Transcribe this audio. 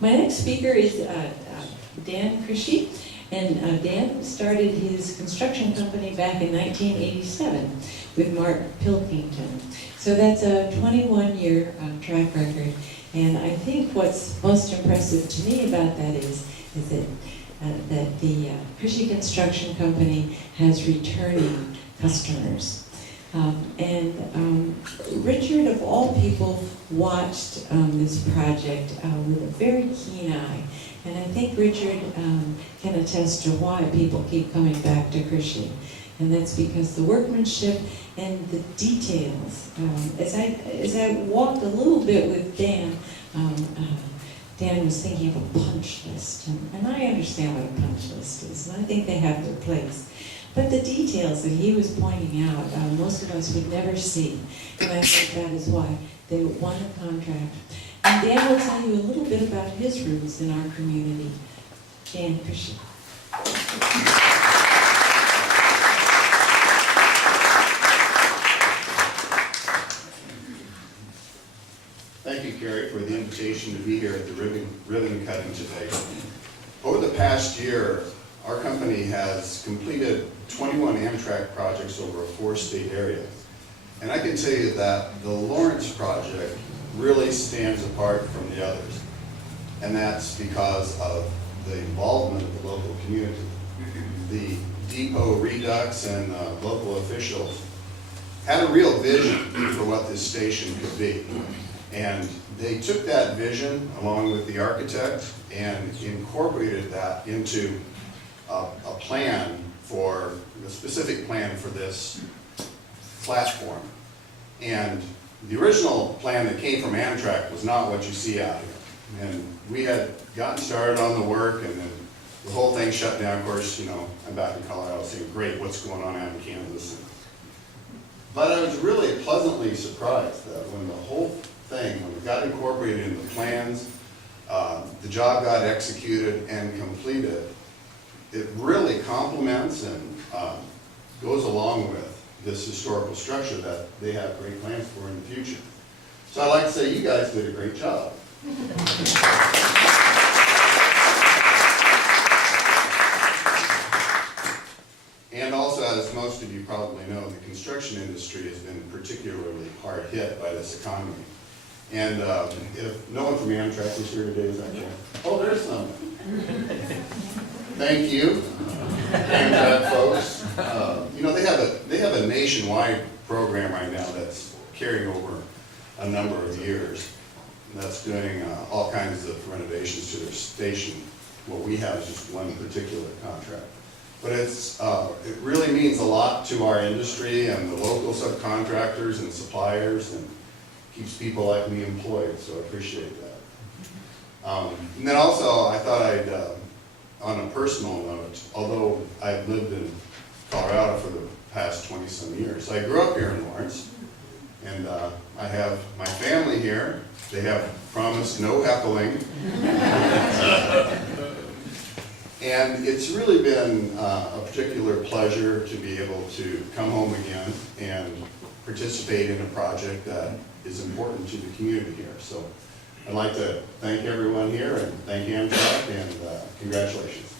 My next speaker is Dan Krische, and Dan started his construction company back in 1987 with Mark Pilkington. So that's a 21-year track record, and I think what's most impressive to me about that is that the Krische Construction Company has returning customers. Richard, of all people, watched this project with a very keen eye. And I think Richard can attest to why people keep coming back to Krische. And that's because the workmanship and the details. As I walked a little bit with Dan, Dan was thinking of a punch list. And I understand what a punch list is, and I think they have their place. But the details that he was pointing out, most of us would never see. And I think that is why they won the contract. And Dan will tell you a little bit about his roots in our community. Dan Krische. Thank you, Carrie, for the invitation to be here at the ribbon cutting today. Over the past year, our company has completed 21 Amtrak projects over a 4-state area. And I can tell you that the Lawrence project really stands apart from the others. And that's because of the involvement of the local community. The depot redux and local officials had a real vision for what this station could be. And they took that vision along with the architect and incorporated that into a plan for, a specific plan for this platform. And the original plan that came from Amtrak was not what you see out here. And we had gotten started on the work, and then the whole thing shut down. Of course, you know, I'm back in Colorado saying, great, what's going on out in Kansas? But I was really pleasantly surprised that when the whole thing, when it got incorporated into the plans, the job got executed and completed, it really complements and goes along with this historical structure that they have great plans for in the future. So I'd like to say you guys did a great job. And also, as most of you probably know, the construction industry has been particularly hard hit by this economy. And if no one from Amtrak is here today, is that correct? Oh, there's some. Thank you, Amtrak folks. You know, they have a nationwide program right now that's carrying over a number of years. That's doing all kinds of renovations to their station. What we have is just one particular contract. But it really means a lot to our industry and the local subcontractors and suppliers, and keeps people like me employed, so I appreciate that. And then also, I thought I'd, on a personal note, although I've lived in Colorado for the past 20-some years, I grew up here in Lawrence, and I have my family here. They have promised no heckling. And it's really been a particular pleasure to be able to come home again and participate in a project that is important to the community here. So I'd like to thank everyone here and thank Amtrak, and congratulations.